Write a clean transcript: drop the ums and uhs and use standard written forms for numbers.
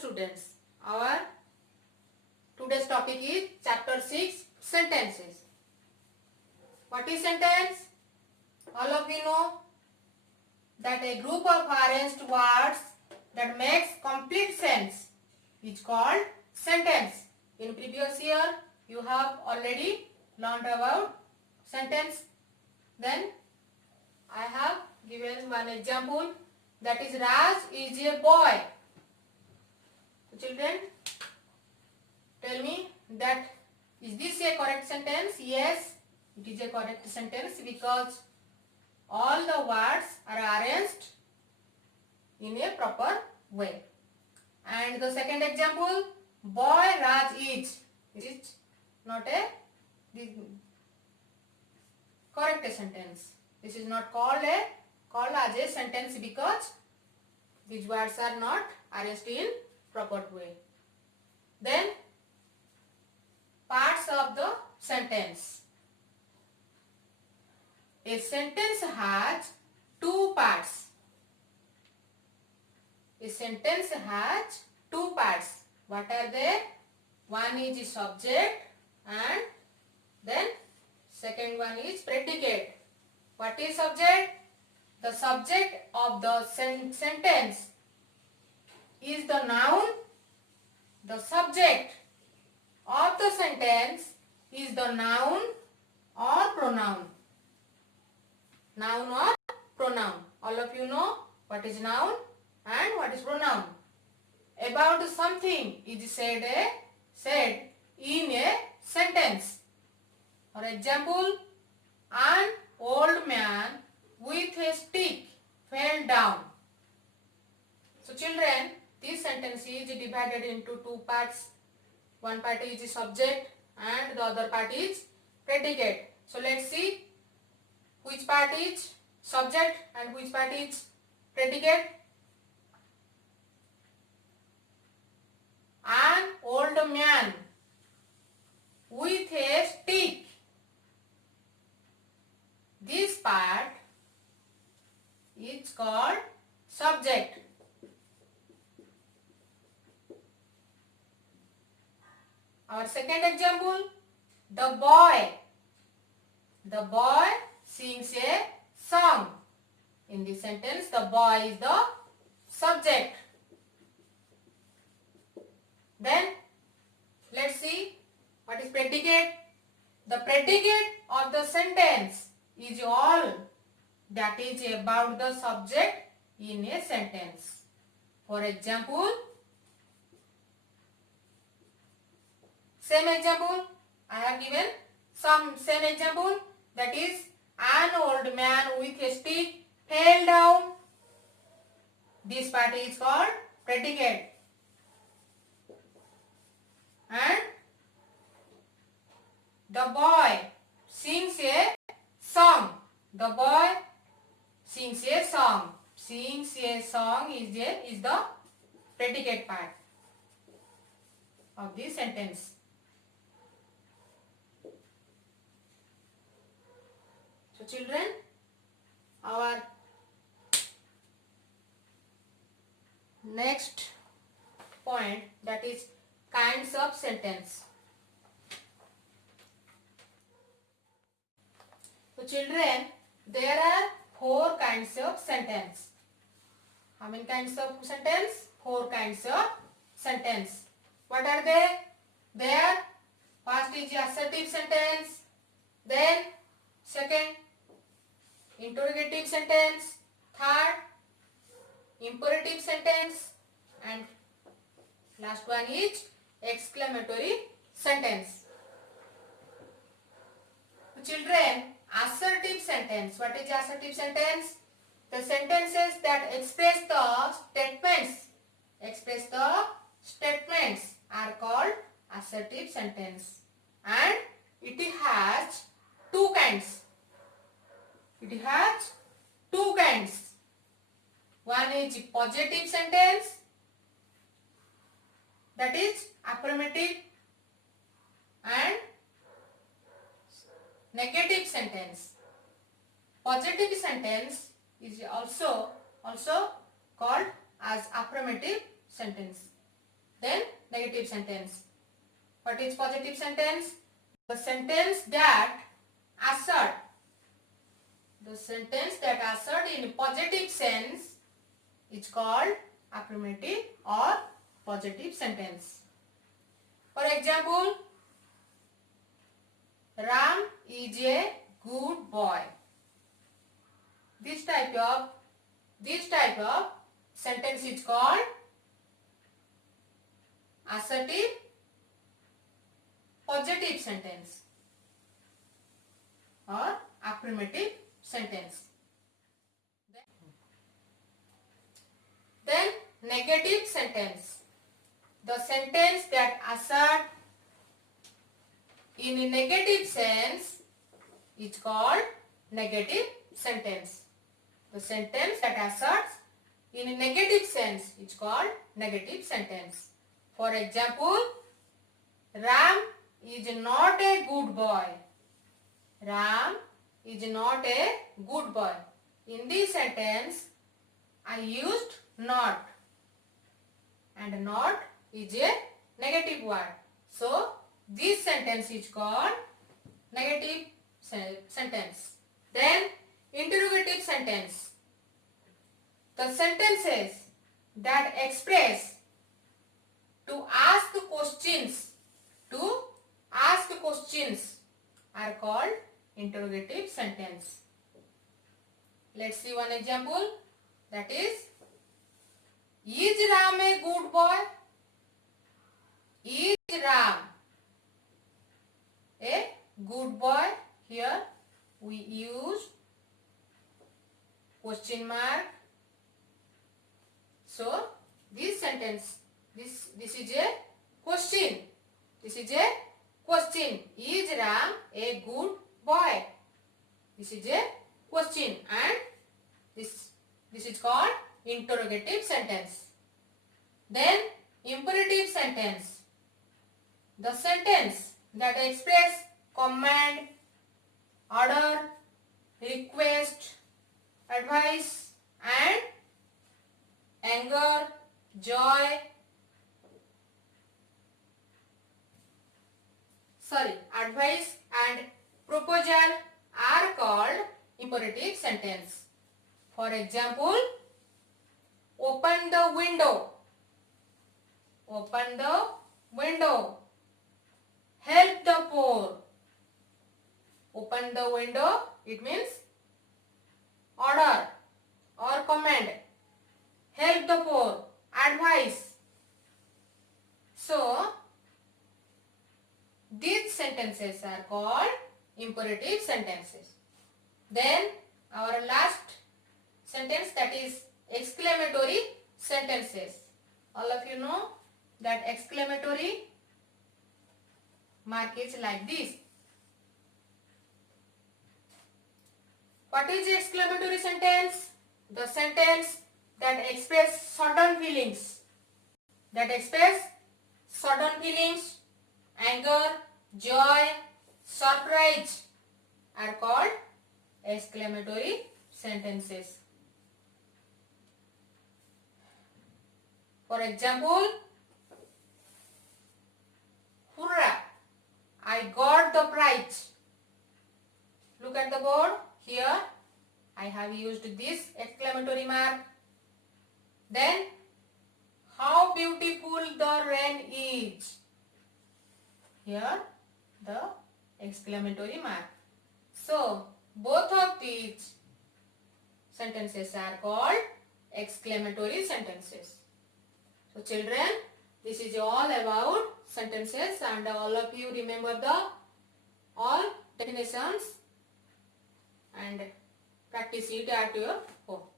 students, our today's topic is chapter 6 sentences. What is sentence? All of you know that a group of arranged words that makes complete sense is called sentence. In previous year you have already learned about sentence. Then I have given one example, that is Raj is a boy. Children, tell me that is this a correct sentence? Yes, it is a correct sentence because all the words are arranged in a proper way. And the second example, boy Raj is. It is not a correct sentence. This is not called as a sentence because these words are not arranged in proper way. Then parts of the sentence. A sentence has two parts. A sentence has two parts. What are they? One is the subject and then second one is predicate. What is subject? The subject of the sentence is the noun. The subject of the sentence is the noun or pronoun. Noun or pronoun. All of you know what is noun and what is pronoun. About something is said in a sentence. For example, an old man with a stick fell down. So children, this sentence is divided into two parts. One part is the subject and the other part is predicate. So let's see which part is subject and which part is predicate. An old man with a stick. This part is called subject. Our second example, the boy. The boy sings a song. In this sentence, the boy is the subject. Then, let's see what is predicate. The predicate of the sentence is all that is about the subject in a sentence. For example, same example, I have given same example, that is an old man with a stick fell down. This part is called predicate. And the boy sings a song. The boy sings a song. Sings a song is the predicate part of this sentence. So children, our next point, that is kinds of sentence. So children, there are 4 kinds of sentence. How many kinds of sentence? 4 kinds of sentence. What are they? There, first is assertive sentence, then second interrogative sentence, third imperative sentence, and last one is exclamatory sentence. Children, assertive sentence. What is assertive sentence? The sentences that express the statements are called assertive sentence. And it has two kinds. It has two kinds. One is positive sentence, that is affirmative, and negative sentence. Positive sentence is also called as affirmative sentence. Then negative sentence. What is positive sentence? The sentence that assert. The sentence that assert in positive sense is called affirmative or positive sentence. For example, Ram is a good boy. This type of sentence is called assertive positive sentence or affirmative sentence. Then negative sentence. The sentence that assert in a negative sense is called negative sentence. The sentence that asserts in a negative sense is called negative sentence. For example, Ram is not a good boy. Ram is not a good boy. In this sentence, I used not, and not is a negative word. So, this sentence is called negative sentence. Then, interrogative sentence. The sentences that express to ask questions are called interrogative sentence. Let's see one example. That is Ram a good boy? Is Ram a good boy? Here we use question mark. So this sentence, this is a question. This is a question. Is Ram a good boy? This is a question, and this is called interrogative sentence. Then imperative sentence. The sentence that express command, order, request, advice, and anger, joy, advice and proposal are called imperative sentence. For example, open the window. Open the window. Help the poor. Open the window, it means order or command. Help the poor, advice. So, these sentences are called imperative sentences. Then, our last sentence, that is exclamatory sentences. All of you know that exclamatory mark is like this. What is exclamatory sentence? The sentence that express sudden feelings. Anger, joy, surprise are called exclamatory sentences. For example, hurrah, I got the prize. Look at the board. Here I have used this exclamatory mark. Then, how beautiful the rain is. Here the exclamatory mark. So, both of these sentences are called exclamatory sentences. So children, this is all about sentences, and all of you remember the all definitions and practice it at your home.